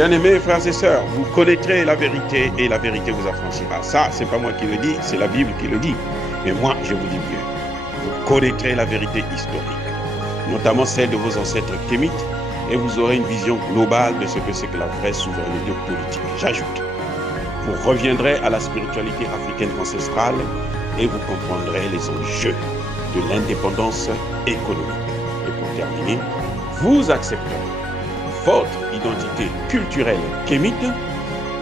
Bien-aimés frères et sœurs, vous connaîtrez la vérité et la vérité vous affranchira. Ça, c'est pas moi qui le dis, c'est la Bible qui le dit. Mais moi, je vous dis mieux. Vous connaîtrez la vérité historique, notamment celle de vos ancêtres kémites, et vous aurez une vision globale de ce que c'est que la vraie souveraineté politique. J'ajoute, vous reviendrez à la spiritualité africaine ancestrale et vous comprendrez les enjeux de l'indépendance économique. Et pour terminer, vous accepterez votre identité culturelle kémite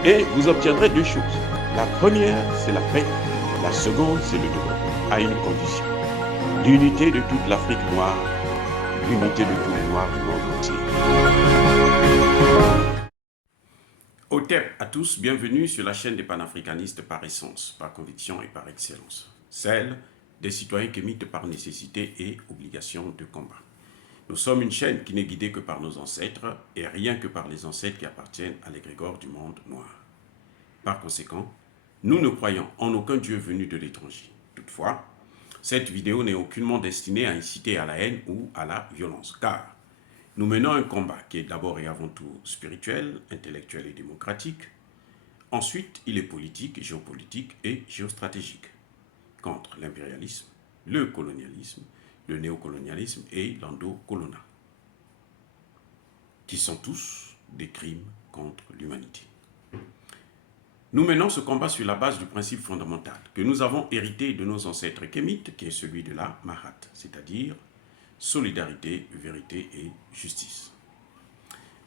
et vous obtiendrez deux choses. La première, c'est la paix. La seconde, c'est le développement, à une condition. L'unité de toute l'Afrique noire, l'unité de tous les Noirs du monde entier. Otep à tous, bienvenue sur la chaîne des panafricanistes par essence, par conviction et par excellence. Celle des citoyens kémites par nécessité et obligation de combat. Nous sommes une chaîne qui n'est guidée que par nos ancêtres et rien que par les ancêtres qui appartiennent à l'égrégore du monde noir. Par conséquent, nous ne croyons en aucun Dieu venu de l'étranger. Toutefois, cette vidéo n'est aucunement destinée à inciter à la haine ou à la violence, car nous menons un combat qui est d'abord et avant tout spirituel, intellectuel et démocratique. Ensuite, il est politique, géopolitique et géostratégique, contre l'impérialisme, le colonialisme, le néocolonialisme et l'endocolonat, qui sont tous des crimes contre l'humanité. Nous menons ce combat sur la base du principe fondamental que nous avons hérité de nos ancêtres kémites, qui est celui de la Mahat, c'est-à-dire solidarité, vérité et justice.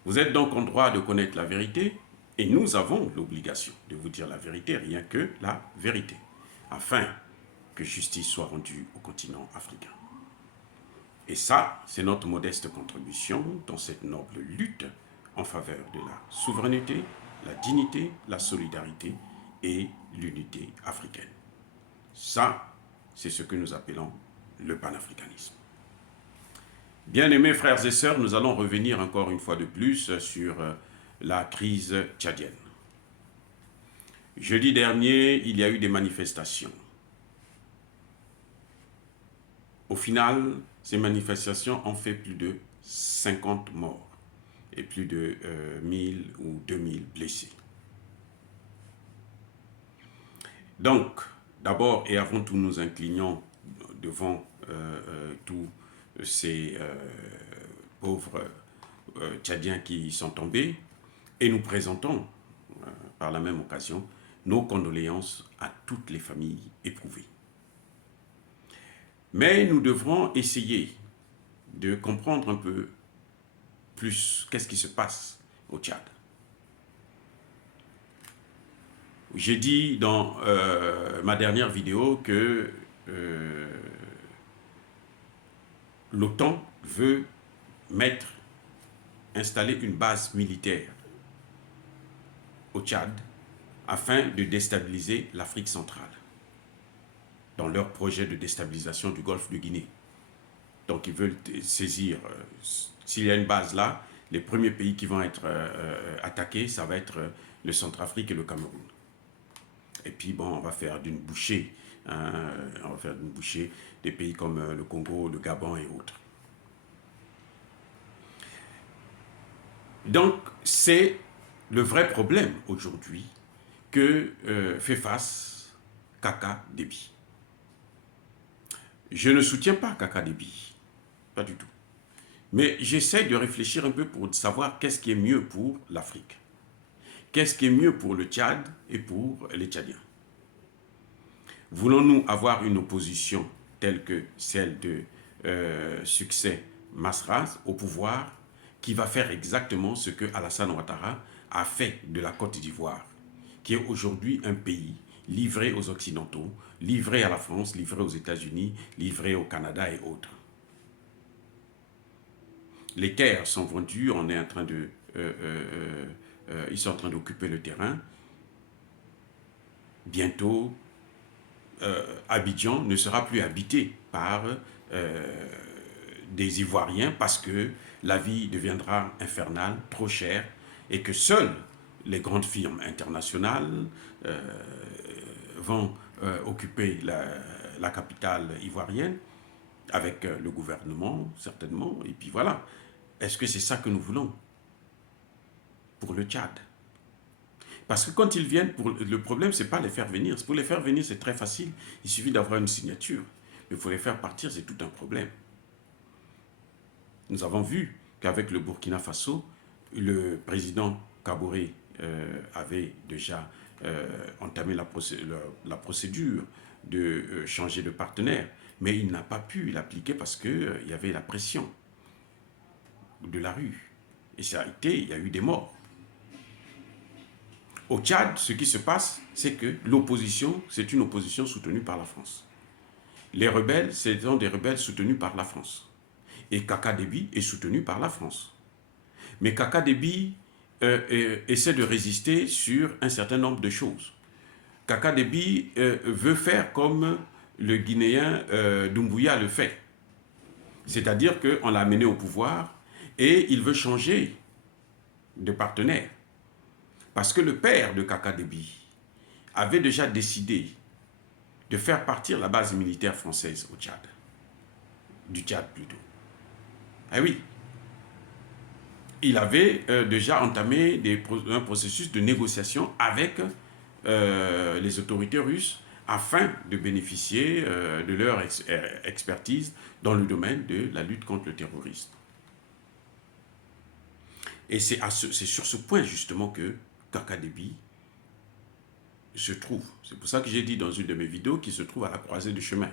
Vous êtes donc en droit de connaître la vérité, et nous avons l'obligation de vous dire la vérité, rien que la vérité, afin que justice soit rendue au continent africain. Et ça, c'est notre modeste contribution dans cette noble lutte en faveur de la souveraineté, la dignité, la solidarité et l'unité africaine. Ça, c'est ce que nous appelons le panafricanisme. Bien-aimés frères et sœurs, nous allons revenir encore une fois de plus sur la crise tchadienne. Jeudi dernier, il y a eu des manifestations. Au final, ces manifestations ont fait plus de 50 morts et plus de 1000 ou 2000 blessés. Donc, d'abord et avant tout, nous inclinons devant tous ces pauvres Tchadiens qui sont tombés et nous présentons par la même occasion nos condoléances à toutes les familles éprouvées. Mais nous devrons essayer de comprendre un peu plus qu'est-ce qui se passe au Tchad. J'ai dit dans ma dernière vidéo que l'OTAN veut installer une base militaire au Tchad afin de déstabiliser l'Afrique centrale dans leur projet de déstabilisation du golfe de Guinée. Donc ils veulent saisir, s'il y a une base là, les premiers pays qui vont être attaqués, ça va être le Centrafrique et le Cameroun. Et puis bon, on va faire d'une bouchée, des pays comme le Congo, le Gabon et autres. Donc c'est le vrai problème aujourd'hui que fait face Kaka Déby. Je ne soutiens pas Kaka Déby, pas du tout. Mais j'essaie de réfléchir un peu pour savoir qu'est-ce qui est mieux pour l'Afrique. Qu'est-ce qui est mieux pour le Tchad et pour les Tchadiens? Voulons-nous avoir une opposition telle que celle de Succès Masras au pouvoir, qui va faire exactement ce que Alassane Ouattara a fait de la Côte d'Ivoire, qui est aujourd'hui un pays livré aux Occidentaux, livré à la France, livré aux États-Unis, livré au Canada et autres. Les terres sont vendues, on est en train de, ils sont en train d'occuper le terrain. Bientôt, Abidjan ne sera plus habité par des Ivoiriens parce que la vie deviendra infernale, trop chère, et que seules les grandes firmes internationales vont occuper la capitale ivoirienne, avec le gouvernement, certainement, et puis voilà. Est-ce que c'est ça que nous voulons? pour le Tchad. Parce que quand ils viennent, le problème, ce n'est pas les faire venir. Pour les faire venir, c'est très facile. Il suffit d'avoir une signature. Mais pour les faire partir, c'est tout un problème. Nous avons vu qu'avec le Burkina Faso, le président Kaboré avait déjà entamé la procédure de changer de partenaire. Mais il n'a pas pu l'appliquer parce qu'il y avait la pression de la rue. Et ça a été, il y a eu des morts. Au Tchad, ce qui se passe, c'est que l'opposition, c'est une opposition soutenue par la France. Les rebelles, ce sont des rebelles soutenus par la France. Et Kaka Déby est soutenu par la France. Mais Kaka Déby essaie de résister sur un certain nombre de choses. Kaka Déby veut faire comme le Guinéen Doumbouya le fait. C'est-à-dire qu'on l'a amené au pouvoir et il veut changer de partenaire. Parce que le père de Kaka Déby avait déjà décidé de faire partir la base militaire française au Tchad. Du Tchad plutôt. Ah oui. Il avait déjà entamé un processus de négociation avec les autorités russes afin de bénéficier de leur expertise dans le domaine de la lutte contre le terrorisme. Et c'est sur ce point justement que Kaka Déby se trouve. C'est pour ça que j'ai dit dans une de mes vidéos qu'il se trouve à la croisée du chemin.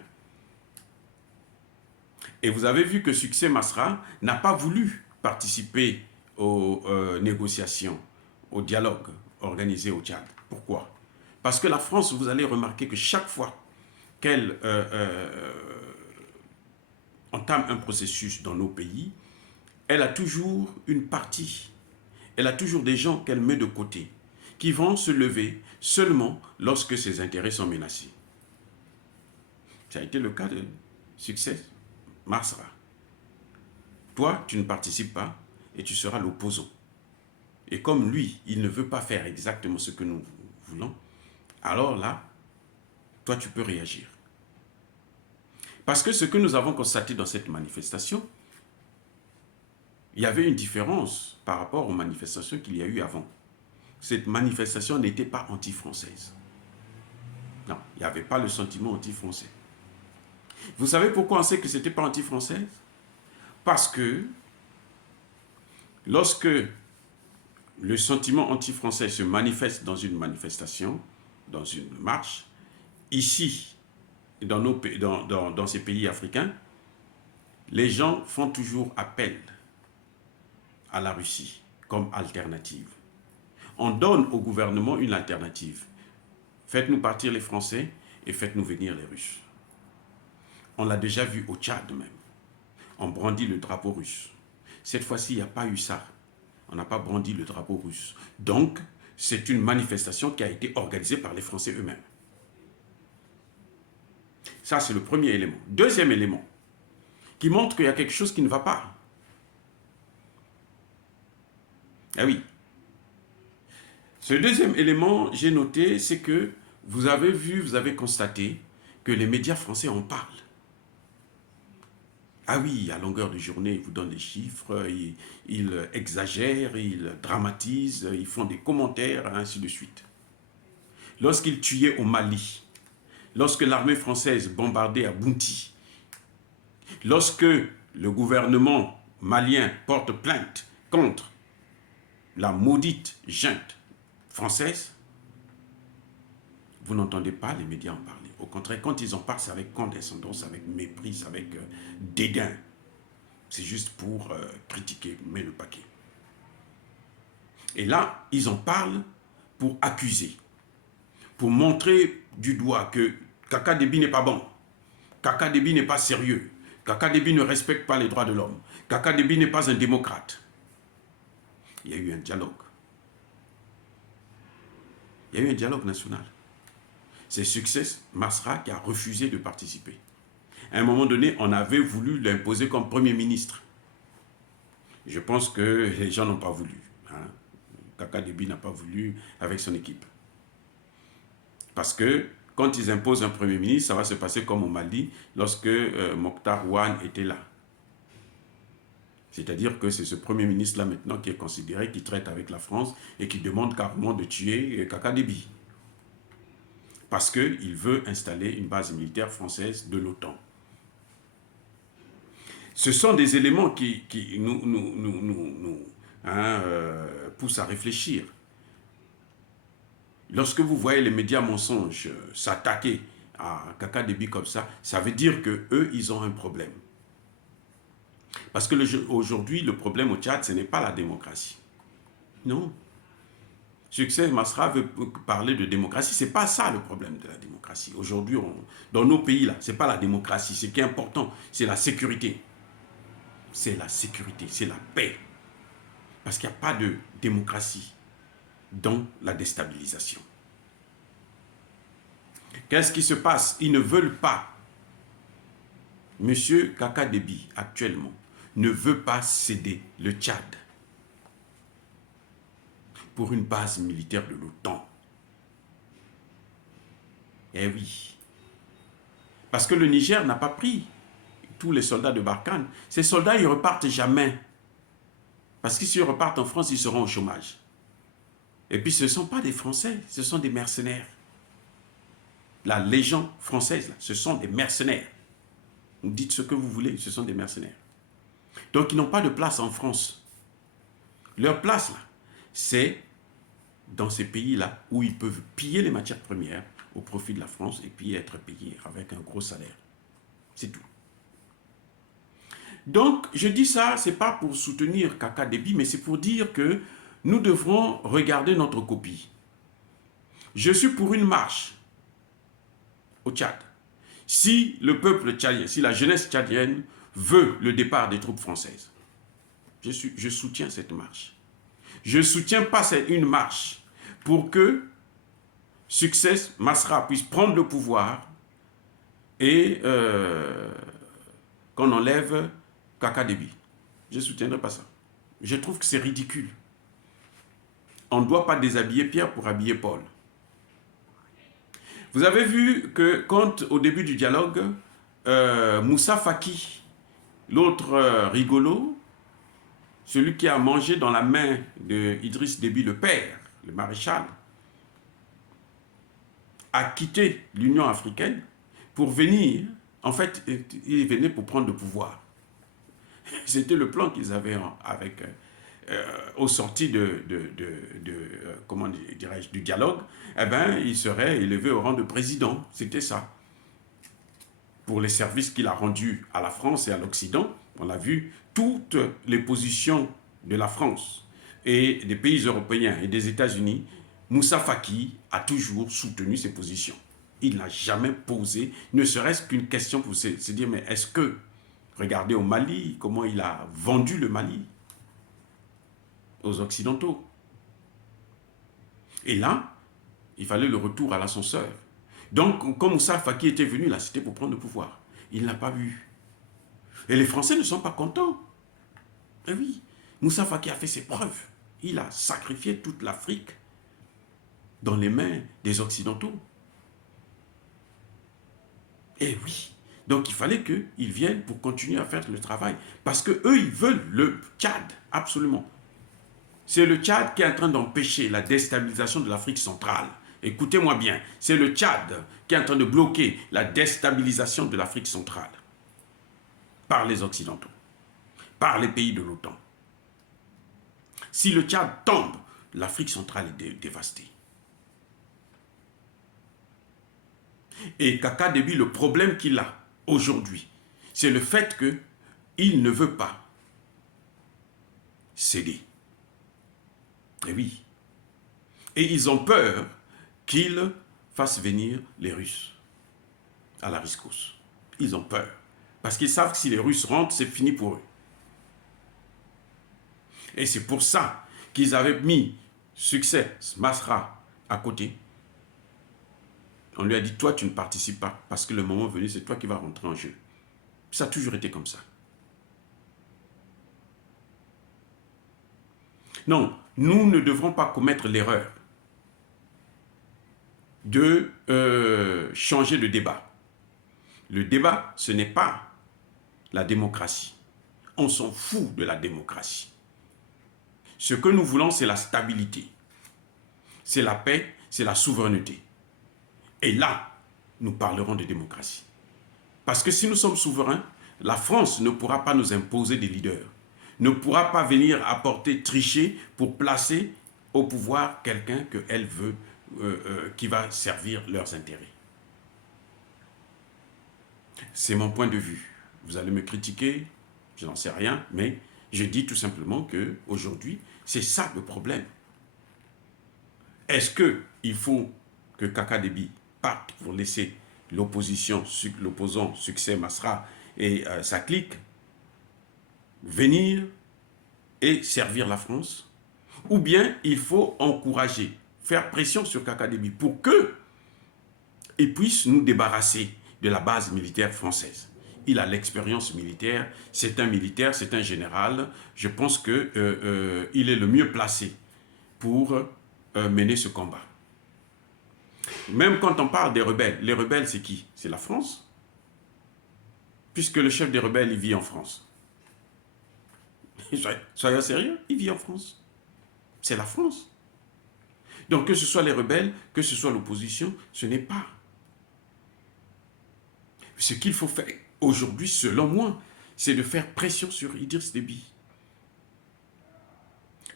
Et vous avez vu que Succès Masra n'a pas voulu participer aux négociations, au dialogue organisé au Tchad. Pourquoi? Parce que la France, vous allez remarquer que chaque fois qu'elle entame un processus dans nos pays, elle a toujours une partie, elle a toujours des gens qu'elle met de côté, qui vont se lever seulement lorsque ses intérêts sont menacés. Ça a été le cas de Succès Masra. Toi, tu ne participes pas et tu seras l'opposant. Et comme lui, il ne veut pas faire exactement ce que nous voulons, alors là, toi, tu peux réagir. Parce que ce que nous avons constaté dans cette manifestation, il y avait une différence par rapport aux manifestations qu'il y a eu avant. Cette manifestation n'était pas anti-française. Non, il n'y avait pas le sentiment anti-français. Vous savez pourquoi on sait que ce n'était pas anti-française? Parce que lorsque le sentiment anti-français se manifeste dans une manifestation, dans une marche, ici, dans ces pays africains, les gens font toujours appel à la Russie comme alternative. On donne au gouvernement une alternative. Faites-nous partir les Français et faites-nous venir les Russes. On l'a déjà vu au Tchad même. On brandit le drapeau russe. Cette fois-ci, il n'y a pas eu ça. On n'a pas brandi le drapeau russe. Donc, c'est une manifestation qui a été organisée par les Français eux-mêmes. Ça, c'est le premier élément. Deuxième élément, qui montre qu'il y a quelque chose qui ne va pas. Ah oui. Ce deuxième élément, j'ai noté, c'est que vous avez vu, vous avez constaté que les médias français en parlent. Ah oui, à longueur de journée, ils vous donnent des chiffres, ils exagèrent, ils dramatisent, ils font des commentaires, ainsi de suite. Lorsqu'ils tuaient au Mali, lorsque l'armée française bombardait à Bounti, lorsque le gouvernement malien porte plainte contre la maudite junte française, vous n'entendez pas les médias en parler. Au contraire, quand ils en parlent, c'est avec condescendance, avec mépris, avec dédain. C'est juste pour critiquer, mais le paquet. Et là, ils en parlent pour accuser, pour montrer du doigt que Kaka Déby n'est pas bon, Kaka Déby n'est pas sérieux, Kaka Déby ne respecte pas les droits de l'homme, Kaka Déby n'est pas un démocrate. Il y a eu un dialogue. Il y a eu un dialogue national. C'est Succès Masra qui a refusé de participer. À un moment donné, on avait voulu l'imposer comme Premier ministre. Je pense que les gens n'ont pas voulu. Hein. Kaka Déby n'a pas voulu avec son équipe. Parce que quand ils imposent un Premier ministre, ça va se passer comme au Mali, lorsque Mokhtar Ouane était là. C'est-à-dire que c'est ce Premier ministre-là maintenant qui est considéré, qui traite avec la France et qui demande carrément de tuer Kaka Déby. Parce qu'il veut installer une base militaire française de l'OTAN. Ce sont des éléments qui nous poussent à réfléchir. Lorsque vous voyez les médias mensonges s'attaquer à Kaka Déby comme ça veut dire qu'eux, ils ont un problème. Parce que aujourd'hui, le problème au Tchad, ce n'est pas la démocratie. Non. Succès Masra veut parler de démocratie. Ce n'est pas ça le problème de la démocratie. Aujourd'hui, dans nos pays, ce n'est pas la démocratie. Ce qui est important, c'est la sécurité. C'est la sécurité, c'est la paix. Parce qu'il n'y a pas de démocratie dans la déstabilisation. Qu'est-ce qui se passe? Ils ne veulent pas. Monsieur Kaka Déby, actuellement, ne veut pas céder le Tchad pour une base militaire de l'OTAN. Eh oui. Parce que le Niger n'a pas pris tous les soldats de Barkhane. Ces soldats, ils ne repartent jamais. Parce que s'ils repartent en France, ils seront au chômage. Et puis ce ne sont pas des Français, ce sont des mercenaires. La Légion française, là, ce sont des mercenaires. Vous dites ce que vous voulez, ce sont des mercenaires. Donc ils n'ont pas de place en France. Leur place, là, c'est dans ces pays-là où ils peuvent piller les matières premières au profit de la France et puis être payés avec un gros salaire. C'est tout. Donc, je dis ça, ce n'est pas pour soutenir Kaka Déby, mais c'est pour dire que nous devrons regarder notre copie. Je suis pour une marche au Tchad. Si le peuple tchadien, si la jeunesse tchadienne veut le départ des troupes françaises, je soutiens cette marche. Je ne soutiens pas une marche pour que Succès Masra puisse prendre le pouvoir et qu'on enlève Kaka Déby. Je ne soutiendrai pas ça. Je trouve que c'est ridicule. On ne doit pas déshabiller Pierre pour habiller Paul. Vous avez vu que quand, au début du dialogue, Moussa Faki, l'autre rigolo, celui qui a mangé dans la main d'Idriss Déby le père, le maréchal, a quitté l'Union africaine pour venir, en fait, il venait pour prendre le pouvoir. C'était le plan qu'ils avaient avec, au sorti comment dirais-je, du dialogue. Eh bien, il serait élevé au rang de président. C'était ça. Pour les services qu'il a rendus à la France et à l'Occident, on a vu toutes les positions de la France et des pays européens et des États-Unis. Moussa Faki a toujours soutenu ses positions. Il n'a jamais posé, ne serait-ce qu'une question pour se dire, mais est-ce que, regardez au Mali, comment il a vendu le Mali aux Occidentaux. Et là, il fallait le retour à l'ascenseur. Donc, quand Moussa Faki était venu, là, c'était pour prendre le pouvoir. Il n'a pas vu. Et les Français ne sont pas contents. Eh oui, Moussa Faki a fait ses preuves. Il a sacrifié toute l'Afrique dans les mains des Occidentaux. Eh oui. Donc il fallait qu'ils viennent pour continuer à faire le travail. Parce qu'eux, ils veulent le Tchad, absolument. C'est le Tchad qui est en train d'empêcher la déstabilisation de l'Afrique centrale. Écoutez-moi bien, c'est le Tchad qui est en train de bloquer la déstabilisation de l'Afrique centrale. Par les Occidentaux, par les pays de l'OTAN. Si le Tchad tombe, l'Afrique centrale est dévastée. Et Kaka Déby, le problème qu'il a aujourd'hui, c'est le fait qu'il ne veut pas céder. Et oui. Et ils ont peur qu'il fasse venir les Russes à la rescousse. Ils ont peur. Parce qu'ils savent que si les Russes rentrent, c'est fini pour eux. Et c'est pour ça qu'ils avaient mis Succès Masra à côté. On lui a dit, toi, tu ne participes pas, parce que le moment venu, c'est toi qui vas rentrer en jeu. Ça a toujours été comme ça. Non, nous ne devrons pas commettre l'erreur de changer de débat. Le débat, ce n'est pas la démocratie. On s'en fout de la démocratie. Ce que nous voulons, c'est la stabilité. C'est la paix, c'est la souveraineté. Et là, nous parlerons de démocratie. Parce que si nous sommes souverains, la France ne pourra pas nous imposer des leaders, ne pourra pas venir apporter, tricher pour placer au pouvoir quelqu'un qu'elle veut, qui va servir leurs intérêts. C'est mon point de vue. Vous allez me critiquer, je n'en sais rien, mais je dis tout simplement qu'aujourd'hui, c'est ça le problème. Est-ce qu'il faut que Kaka Déby parte pour laisser l'opposant Succès Masra et sa clique venir et servir la France? Ou bien il faut encourager, faire pression sur Kaka Déby pour qu'il puisse nous débarrasser de la base militaire française. Il a l'expérience militaire, c'est un militaire, c'est un général. Je pense qu'il est le mieux placé pour mener ce combat. Même quand on parle des rebelles, les rebelles c'est qui? C'est la France. Puisque le chef des rebelles, il vit en France. Soyez sérieux, il vit en France. C'est la France. Donc que ce soit les rebelles, que ce soit l'opposition, ce n'est pas. Ce qu'il faut faire aujourd'hui, selon moi, c'est de faire pression sur Idriss Déby.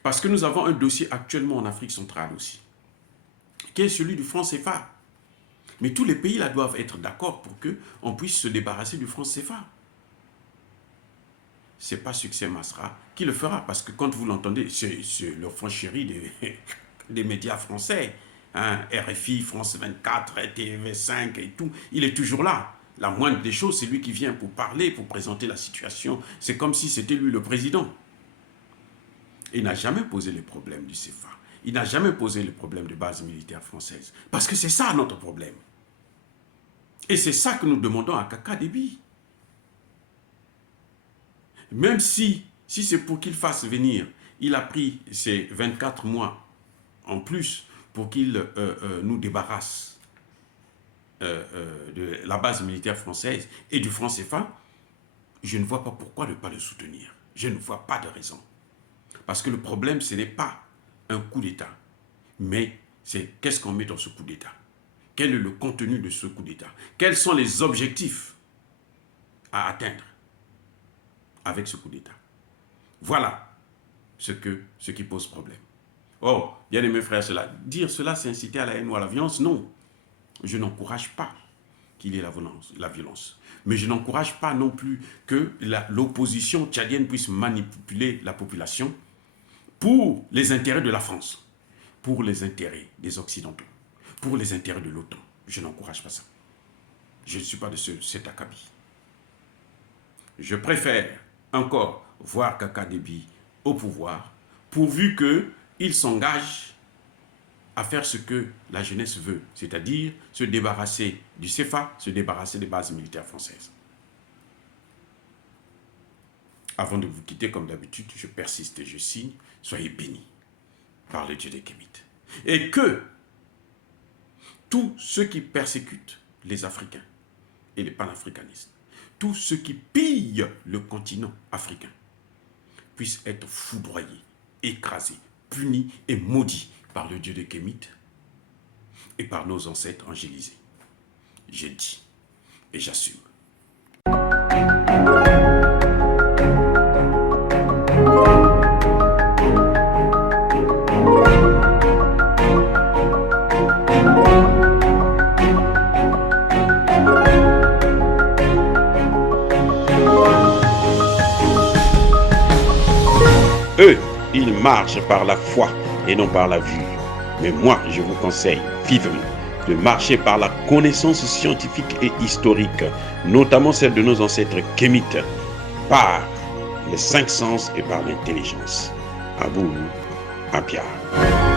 Parce que nous avons un dossier actuellement en Afrique centrale aussi, qui est celui du franc CFA. Mais tous les pays là doivent être d'accord pour qu'on puisse se débarrasser du franc CFA. Ce n'est pas Succès Masra qui le fera, parce que quand vous l'entendez, c'est le franc chéri des médias français, hein, RFI, France 24, TV5 et tout, il est toujours là. La moindre des choses, c'est lui qui vient pour parler, pour présenter la situation. C'est comme si c'était lui le président. Il n'a jamais posé les problèmes du CFA. Il n'a jamais posé le problème de base militaire française. Parce que c'est ça notre problème. Et c'est ça que nous demandons à Kaka Déby. Même si c'est pour qu'il fasse venir, il a pris ces 24 mois en plus pour qu'il nous débarrasse de la base militaire française et du franc CFA, je ne vois pas pourquoi ne pas le soutenir. Je ne vois pas de raison. Parce que le problème, ce n'est pas un coup d'État, mais c'est qu'est-ce qu'on met dans ce coup d'État? Quel est le contenu de ce coup d'État? Quels sont les objectifs à atteindre avec ce coup d'État? Voilà ce qui pose problème. Oh, bien aimé frère, dire cela, c'est inciter à la haine ou à la violence? Non. Je n'encourage pas qu'il y ait la violence. Mais je n'encourage pas non plus que l'opposition tchadienne puisse manipuler la population pour les intérêts de la France, pour les intérêts des Occidentaux, pour les intérêts de l'OTAN. Je n'encourage pas ça. Je ne suis pas de cet acabit. Je préfère encore voir Kaka Déby au pouvoir, pourvu qu'il s'engage à faire ce que la jeunesse veut, c'est-à-dire se débarrasser du CFA, se débarrasser des bases militaires françaises. Avant de vous quitter, comme d'habitude, je persiste et je signe, soyez bénis par le Dieu des Kémites. Et que tous ceux qui persécutent les Africains et les panafricanistes, tous ceux qui pillent le continent africain, puissent être foudroyés, écrasés, punis et maudits par le Dieu des Kémites et par nos ancêtres angélisés. J'ai dit et j'assume. Eux, ils marchent par la foi et non par la vue. Mais moi, je vous conseille vivement de marcher par la connaissance scientifique et historique, notamment celle de nos ancêtres kémites, par les 5 sens et par l'intelligence. À vous, à Pierre.